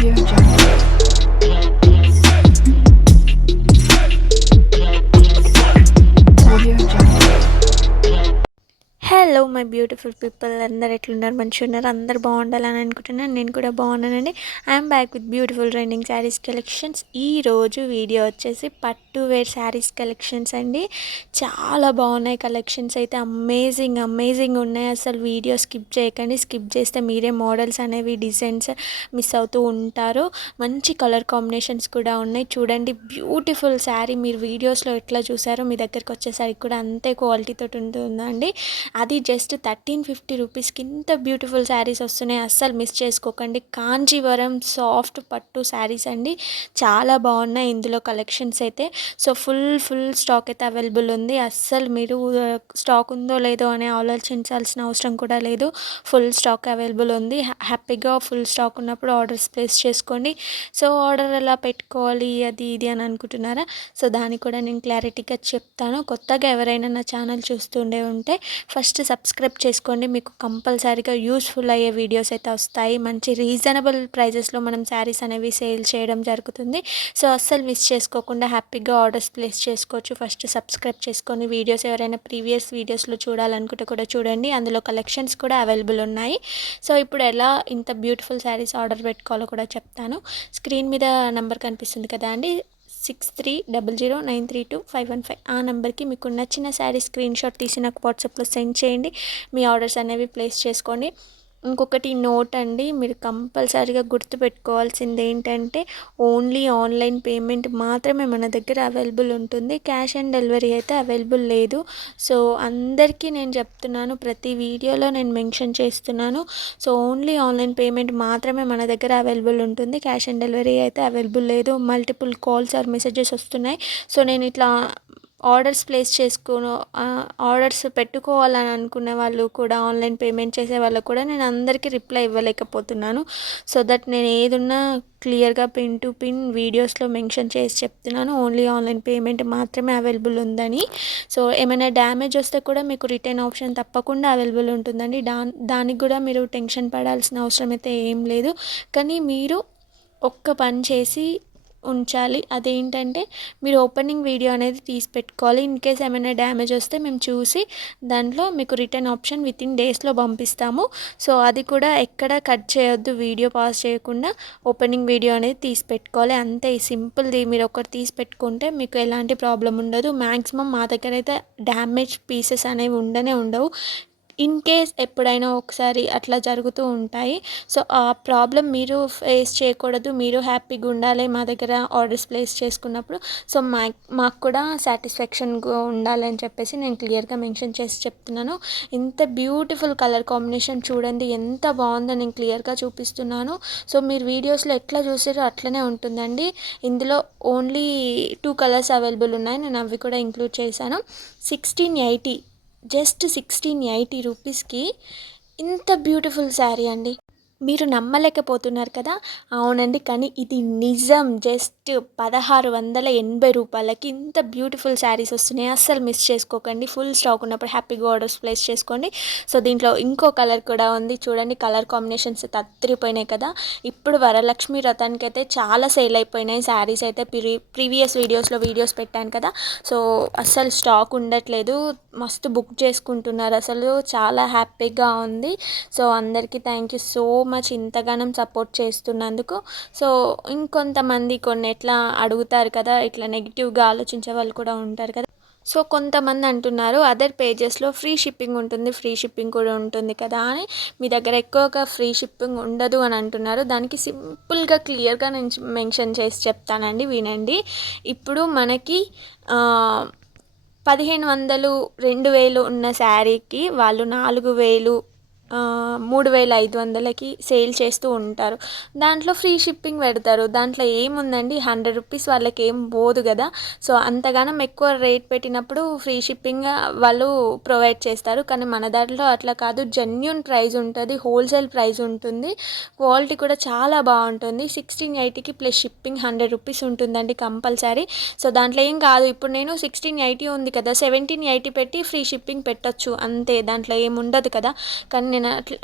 Audio Jungle. Audio Jungle. Hello my beautiful people, అందరు ఎట్లున్నారు? మంచిగా ఉన్నారు? అందరు బాగుండాలని అనుకుంటున్నాను. నేను కూడా బాగున్నానండి. I'm back with beautiful trending saris collections. ఈరోజు వీడియో వచ్చేసి పట్టు వేర్ శారీస్ కలెక్షన్స్ అండి. చాలా బాగున్నాయి కలెక్షన్స్ అయితే. అమేజింగ్ ఉన్నాయి. అసలు వీడియో స్కిప్ చేయకండి. స్కిప్ చేస్తే మీరే మోడల్స్ అనేవి డిజైన్స్ మిస్ అవుతూ ఉంటారు. మంచి కలర్ కాంబినేషన్స్ కూడా ఉన్నాయి. చూడండి, బ్యూటిఫుల్ శారీ. మీరు వీడియోస్లో ఎట్లా చూసారో మీ దగ్గరికి వచ్చేసరికి కూడా అంతే క్వాలిటీతో ఉంటుందండి. అది జస్ట్ 1350 రూపీస్కి ఇంత బ్యూటిఫుల్ శారీస్ వస్తున్నాయి. అస్సలు మిస్ చేసుకోకండి. కాంజీవరం సాఫ్ట్ పట్టు శారీస్ అండి. చాలా బాగున్నాయి ఇందులో కలెక్షన్స్ అయితే. సో ఫుల్ స్టాక్ అయితే అవైలబుల్ ఉంది. అస్సలు మీరు స్టాక్ ఉందో లేదో అని ఆలోచించాల్సిన అవసరం కూడా లేదు. ఫుల్ స్టాక్ అవైలబుల్ ఉంది. హ్యాపీగా ఫుల్ స్టాక్ ఉన్నప్పుడు ఆర్డర్స్ ప్లేస్ చేసుకోండి. సో ఆర్డర్ ఎలా పెట్టుకోవాలి అది ఇది అని అనుకుంటున్నారా? సో దానికి కూడా నేను క్లారిటీగా చెప్తాను. కొత్తగా ఎవరైనా నా ఛానల్ చూస్తుండే ఉంటే ఫస్ట్ సబ్స్క్రైబ్ చేసుకోండి. మీకు కంపల్సరీగా యూస్ఫుల్ అయ్యే వీడియోస్ అయితే వస్తాయి. మంచి రీజనబుల్ ప్రైజెస్లో మనం శారీస్ అనేవి సేల్ చేయడం జరుగుతుంది. సో అస్సలు మిస్ చేసుకోకుండా హ్యాపీగా ఆర్డర్స్ ప్లేస్ చేసుకోవచ్చు. ఫస్ట్ సబ్స్క్రైబ్ చేసుకొని వీడియోస్ ఎవరైనా ప్రీవియస్ వీడియోస్లో చూడాలనుకుంటే కూడా చూడండి. అందులో కలెక్షన్స్ కూడా అవైలబుల్ ఉన్నాయి. సో ఇప్పుడు ఎలా ఇంత బ్యూటిఫుల్ శారీస్ ఆర్డర్ పెట్టుకోవాలో కూడా చెప్తాను. స్క్రీన్ మీద నెంబర్ కనిపిస్తుంది కదా అండి, 6300932515. ఆ నెంబర్కి మీకు నచ్చిన శారీ స్క్రీన్ షాట్ తీసి నాకు వాట్సాప్లో సెండ్ చేయండి. మీ ఆర్డర్స్ అనేవి ప్లేస్ చేసుకోండి. ఇంకొకటి నోట్ అండి, మీరు కంపల్సరీగా గుర్తుపెట్టుకోవాల్సింది ఏంటంటే ఓన్లీ ఆన్లైన్ పేమెంట్ మాత్రమే మన దగ్గర అవైలబుల్ ఉంటుంది. క్యాష్ ఆన్ డెలివరీ అయితే అవైలబుల్ లేదు. సో అందరికీ నేను చెప్తున్నాను, ప్రతి వీడియోలో నేను మెన్షన్ చేస్తున్నాను. సో ఓన్లీ ఆన్లైన్ పేమెంట్ మాత్రమే మన దగ్గర అవైలబుల్ ఉంటుంది. క్యాష్ ఆన్ డెలివరీ అయితే అవైలబుల్ లేదు. మల్టిపుల్ కాల్స్ ఆర్ మెసేజెస్ వస్తున్నాయి. సో నేను ఇట్లా ఆర్డర్స్ ప్లేస్ చేసుకోను, ఆర్డర్స్ పెట్టుకోవాలని అనుకునే వాళ్ళు కూడా, ఆన్లైన్ పేమెంట్ చేసే వాళ్ళకు కూడా నేను అందరికీ రిప్లై ఇవ్వలేకపోతున్నాను. సో దట్ నేను ఏదున్నా క్లియర్గా పిన్ టు పిన్ వీడియోస్లో మెన్షన్ చేసి చెప్తున్నాను. ఓన్లీ ఆన్లైన్ పేమెంట్ మాత్రమే అవైలబుల్ ఉందని. సో ఏమైనా డ్యామేజ్ వస్తే కూడా మీకు రిటర్న్ ఆప్షన్ తప్పకుండా అవైలబుల్ ఉంటుందండి. దానికి కూడా మీరు టెన్షన్ పడాల్సిన అవసరం అయితే ఏం లేదు. కానీ మీరు ఒక్క పని చేసి ఉంచాలి. అదేంటంటే మీరు ఓపెనింగ్ వీడియో అనేది తీసి పెట్టుకోవాలి. ఇన్ కేస్ ఏమైనా డ్యామేజ్ వస్తే మేము చూసి దాంట్లో మీకు రిటర్న్ ఆప్షన్ వితిన్ డేస్లో పంపిస్తాము. సో అది కూడా ఎక్కడ కట్ చేయొద్దు, వీడియో పాజ్ చేయకుండా ఓపెనింగ్ వీడియో అనేది తీసి పెట్టుకోవాలి. అంతే సింపుల్ది. మీరు ఒకటి తీసి పెట్టుకుంటే మీకు ఎలాంటి ప్రాబ్లం ఉండదు. మ్యాక్సిమం మా దగ్గర అయితే డ్యామేజ్ పీసెస్ అనేవి ఉండవు. ఇన్ కేస్ ఎప్పుడైనా ఒకసారి అట్లా జరుగుతూ ఉంటాయి. సో ఆ ప్రాబ్లం మీరు ఫేస్ చేయకూడదు. మీరు హ్యాపీగా ఉండాలి మా దగ్గర ఆర్డర్స్ ప్లేస్ చేసుకున్నప్పుడు. సో మాకు కూడా సాటిస్ఫాక్షన్గా ఉండాలని చెప్పేసి నేను క్లియర్గా మెన్షన్ చేసి చెప్తున్నాను. ఇంత బ్యూటిఫుల్ కలర్ కాంబినేషన్ చూడండి, ఎంత బాగుందో నేను క్లియర్గా చూపిస్తున్నాను. సో మీరు వీడియోస్లో ఎట్లా చూసారో అట్లనే ఉంటుందండి. ఇందులో ఓన్లీ 2 కలర్స్ అవైలబుల్ ఉన్నాయి. నేను అవి కూడా ఇంక్లూడ్ చేశాను. 1680, జస్ట్ 1680 రూపీస్కి ఇంత బ్యూటిఫుల్ శారీ అండి. మీరు నమ్మలేకపోతున్నారు కదా? అవునండి, కానీ ఇది నిజం. జస్ట్ 1680 రూపాయలకి ఇంత బ్యూటిఫుల్ శారీస్ వస్తున్నాయి. అస్సలు మిస్ చేసుకోకండి. ఫుల్ స్టాక్ ఉన్నప్పుడు హ్యాపీగా ఆర్డర్స్ ప్లేస్ చేసుకోండి. సో దీంట్లో ఇంకో కలర్ కూడా ఉంది చూడండి. కలర్ కాంబినేషన్స్ తత్తిరిపోయినాయి కదా. ఇప్పుడు వరలక్ష్మి వ్రతానికి అయితే చాలా సేల్ అయిపోయినాయి శారీస్ అయితే. ప్రీవియస్ వీడియోస్ పెట్టాను కదా. సో అస్సలు స్టాక్ ఉండట్లేదు. మస్తు బుక్ చేసుకుంటున్నారు. అసలు చాలా హ్యాపీగా ఉంది. సో అందరికీ థ్యాంక్ యూ సో మచ్ ఇంతగానం సపోర్ట్ చేస్తున్నందుకు. సో ఇంకొంతమంది కొన్ని ఎట్లా అడుగుతారు కదా, ఇట్లా నెగిటివ్గా ఆలోచించే వాళ్ళు కూడా ఉంటారు కదా. సో కొంతమంది అంటున్నారు అదర్ పేజెస్లో ఫ్రీ షిప్పింగ్ కూడా ఉంటుంది కదా అని. మీ దగ్గర ఎక్కువగా ఫ్రీ షిప్పింగ్ ఉండదు అని అంటున్నారు. దానికి సింపుల్గా క్లియర్గా నేను మెన్షన్ చేసి చెప్తానండి, వినండి. ఇప్పుడు మనకి 1500, 2000 ఉన్న శారీకి వాళ్ళు 4000, 3500కి సేల్ చేస్తూ ఉంటారు. దాంట్లో ఫ్రీ షిప్పింగ్ పెడతారు. దాంట్లో ఏముందండి, 100 రూపీస్ వాళ్ళకి ఏం పోదు కదా. సో అంతగానం ఎక్కువ రేట్ పెట్టినప్పుడు ఫ్రీ షిప్పింగ్ వాళ్ళు ప్రొవైడ్ చేస్తారు. కానీ మన దాంట్లో అట్లా కాదు. జెన్యూన్ ప్రైస్ ఉంటుంది, హోల్సేల్ ప్రైస్ ఉంటుంది, క్వాలిటీ కూడా చాలా బాగుంటుంది. 1680కి ప్లస్ షిప్పింగ్ 100 రూపీస్ ఉంటుందండి కంపల్సరీ. సో దాంట్లో ఏం కాదు. ఇప్పుడు నేను 1680 ఉంది కదా, 1780 పెట్టి ఫ్రీ షిప్పింగ్ పెట్టచ్చు అంతే. దాంట్లో ఏముండదు కదా. కానీ నేను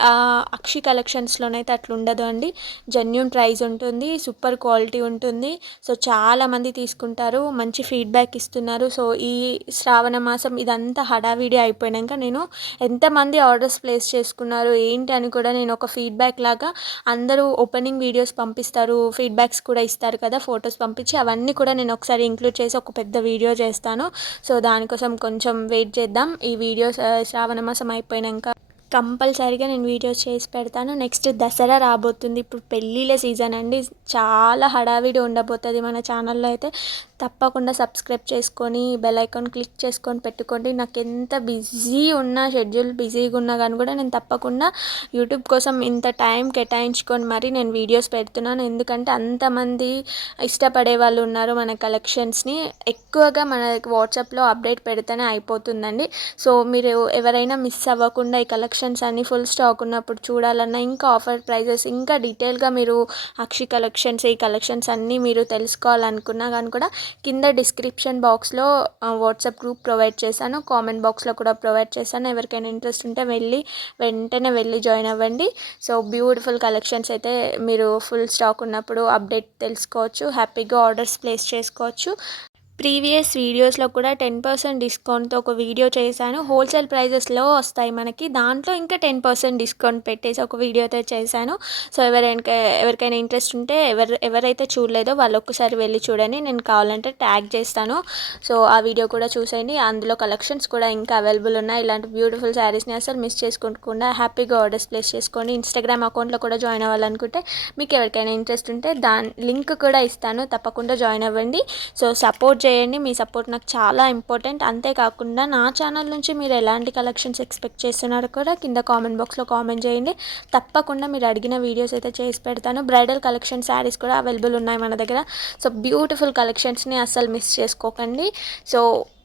అక్షి కలెక్షన్స్లోనైతే అట్లా ఉండదు అండి. జెన్యూన్ ప్రైస్ ఉంటుంది, సూపర్ క్వాలిటీ ఉంటుంది. సో చాలామంది తీసుకుంటారు, మంచి ఫీడ్బ్యాక్ ఇస్తున్నారు. సో ఈ శ్రావణ మాసం ఇదంతా హడావిడి అయిపోయాక నేను ఎంతమంది ఆర్డర్స్ ప్లేస్ చేసుకున్నారు ఏంటి అని కూడా నేను ఒక ఫీడ్బ్యాక్ లాగా, అందరూ ఓపెనింగ్ వీడియోస్ పంపిస్తారు, ఫీడ్బ్యాక్స్ కూడా ఇస్తారు కదా, ఫొటోస్ పంపించి అవన్నీ కూడా నేను ఒకసారి ఇంక్లూడ్ చేసి ఒక పెద్ద వీడియో చేస్తాను. సో దానికోసం కొంచెం వెయిట్ చేద్దాం. ఈ వీడియోస్ శ్రావణ మాసం అయిపోయాక కంపల్సరీగా నేను వీడియోస్ చేసి పెడతాను. నెక్స్ట్ దసరా రాబోతుంది, ఇప్పుడు పెళ్ళిళ్ళ సీజన్ అండి, చాలా హడావిడి ఉండబోతుంది మన ఛానల్లో అయితే. తప్పకుండా సబ్స్క్రైబ్ చేసుకొని బెల్ ఐకాన్ క్లిక్ చేసుకొని పెట్టుకోండి. నాకు ఎంత బిజీ ఉన్నా, షెడ్యూల్ బిజీగా ఉన్నా కానీ కూడా నేను తప్పకుండా యూట్యూబ్ కోసం ఇంత టైం కేటాయించుకొని మరి నేను వీడియోస్ పెడుతున్నాను. ఎందుకంటే అంతమంది ఇష్టపడే వాళ్ళు ఉన్నారు మన కలెక్షన్స్ని. ఎక్కువగా మన వాట్సాప్లో అప్డేట్ పెడితేనే అయిపోతుందండి. సో మీరు ఎవరైనా మిస్ అవ్వకుండా ఈ కలెక్షన్స్ అన్నీ ఫుల్ స్టాక్ ఉన్నప్పుడు చూడాలన్నా, ఇంకా ఆఫర్ ప్రైజెస్ ఇంకా డీటెయిల్గా మీరు అక్షి కలెక్షన్స్, ఈ కలెక్షన్స్ అన్నీ మీరు తెలుసుకోవాలనుకున్నా కానీ కూడా కింద డిస్క్రిప్షన్ బాక్స్లో వాట్సాప్ గ్రూప్ ప్రొవైడ్ చేశాను, కామెంట్ బాక్స్లో కూడా ప్రొవైడ్ చేశాను. ఎవరికైనా ఇంట్రెస్ట్ ఉంటే వెంటనే వెళ్ళి జాయిన్ అవ్వండి. సో బ్యూటిఫుల్ కలెక్షన్స్ అయితే మీరు ఫుల్ స్టాక్ ఉన్నప్పుడు అప్డేట్ తెలుసుకోవచ్చు, హ్యాపీగా ఆర్డర్స్ ప్లేస్ చేసుకోవచ్చు. ప్రీవియస్ వీడియోస్లో కూడా 10% డిస్కౌంట్తో ఒక వీడియో చేశాను. హోల్సేల్ ప్రైజెస్లో వస్తాయి మనకి, దాంట్లో ఇంకా 10% డిస్కౌంట్ పెట్టేసి ఒక వీడియో అయితే చేశాను. సో ఎవరికైనా ఇంట్రెస్ట్ ఉంటే ఎవరైతే చూడలేదో వాళ్ళు ఒక్కసారి వెళ్ళి చూడండి, నేను కావాలంటే ట్యాగ్ చేస్తాను. సో ఆ వీడియో కూడా చూసేయండి. అందులో కలెక్షన్స్ కూడా ఇంకా అవైలబుల్ ఉన్నాయి. ఇలాంటి బ్యూటిఫుల్ శారీస్ని అసలు మిస్ చేసుకోకుండా హ్యాపీగా ఆర్డర్స్ ప్లేస్ చేసుకోండి. ఇన్స్టాగ్రామ్ అకౌంట్లో కూడా జాయిన్ అవ్వాలనుకుంటే, మీకు ఎవరికైనా ఇంట్రెస్ట్ ఉంటే దాని లింక్ కూడా ఇస్తాను, తప్పకుండా జాయిన్ అవ్వండి. సో సపోర్ట్ చేయండి, మీ సపోర్ట్ నాకు చాలా ఇంపార్టెంట్. అంతేకాకుండా నా ఛానల్ నుంచి మీరు ఎలాంటి కలెక్షన్స్ ఎక్స్పెక్ట్ చేస్తున్నారో కూడా కింద కామెంట్ బాక్స్లో కామెంట్ చేయండి. తప్పకుండా మీరు అడిగిన వీడియోస్ అయితే చేసి పెడతాను. బ్రైడల్ కలెక్షన్ శారీస్ కూడా అవైలబుల్ ఉన్నాయి మన దగ్గర. సో బ్యూటిఫుల్ కలెక్షన్స్ని అస్సలు మిస్ చేసుకోకండి. సో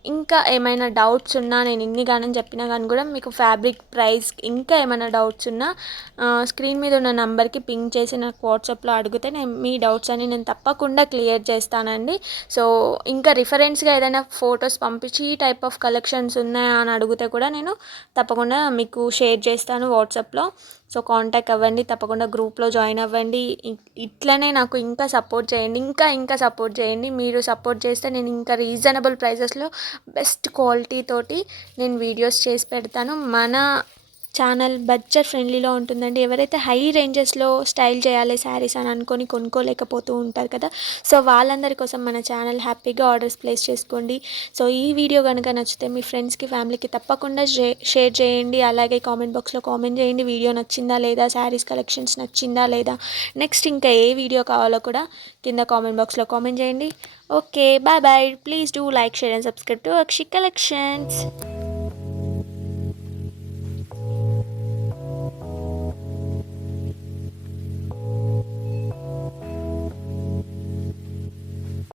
ఇంకా ఏమైనా డౌట్స్ ఉన్నా, నేను ఇన్ని గానం చెప్పినా కానీ కూడా మీకు ఫ్యాబ్రిక్ ప్రైస్ ఇంకా ఏమైనా డౌట్స్ ఉన్నా స్క్రీన్ మీద ఉన్న నెంబర్కి పింక్ చేసి నాకు వాట్సాప్లో అడిగితే మీ డౌట్స్ అని నేను తప్పకుండా క్లియర్ చేస్తానండి. సో ఇంకా రిఫరెన్స్గా ఏదైనా ఫొటోస్ పంపించి ఈ టైప్ ఆఫ్ కలెక్షన్స్ ఉన్నాయా అని అడిగితే కూడా నేను తప్పకుండా మీకు షేర్ చేస్తాను వాట్సాప్లో. సో కాంటాక్ట్ అవ్వండి, తప్పకుండా గ్రూప్లో జాయిన్ అవ్వండి. ఇట్లనే నాకు ఇంకా సపోర్ట్ చేయండి, ఇంకా సపోర్ట్ చేయండి. మీరు సపోర్ట్ చేస్తే నేను ఇంకా రీజనబుల్ ప్రైజెస్లో బెస్ట్ క్వాలిటీ తోటి నేను వీడియోస్ చేసి పెడతాను. మన ఛానల్ బడ్జెట్ ఫ్రెండ్లీలో ఉంటుందండి. ఎవరైతే హై రేంజెస్లో స్టైల్ చేయాలి శారీస్ అని అనుకొని కొనుక్కోలేకపోతూ ఉంటారు కదా, సో వాళ్ళందరి కోసం మన ఛానల్, హ్యాపీగా ఆర్డర్స్ ప్లేస్ చేసుకోండి. సో ఈ వీడియో కనుక నచ్చితే మీ ఫ్రెండ్స్కి, ఫ్యామిలీకి తప్పకుండా షేర్ చేయండి. అలాగే కామెంట్ బాక్స్లో కామెంట్ చేయండి, వీడియో నచ్చిందా లేదా, శారీస్ కలెక్షన్స్ నచ్చిందా లేదా, నెక్స్ట్ ఇంకా ఏ వీడియో కావాలో కూడా కింద కామెంట్ బాక్స్లో కామెంట్ చేయండి. Okay, bye bye. Please do like, share and subscribe to Akshi collections.